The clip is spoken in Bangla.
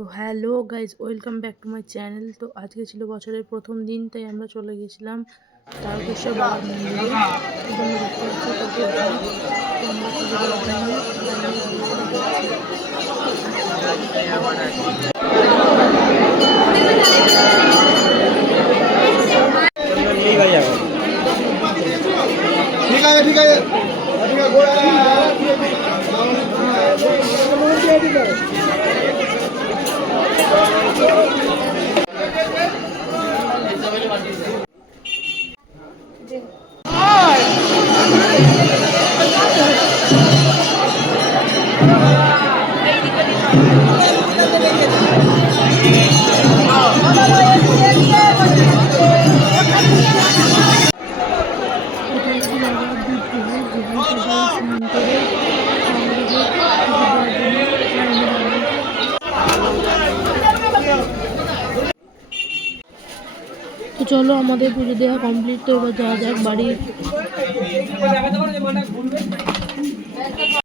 তো hello guys, welcome back to my channel. তো আজকে ছিল বছরের প্রথম দিন, তাই আমরা চলে গেছিলাম তারকেশ্বর বাবা মন্দিরে। তোমরা দেখতে পাচ্ছ কত ভিড়। তো আমরা পুজো দেওয়ার জন্য লাইনে ঠিক আছে ঠিক আছে তো চলো, আমাদের পুজো দেওয়া কমপ্লিট। তো এবার যাওয়া যাক বাড়ি।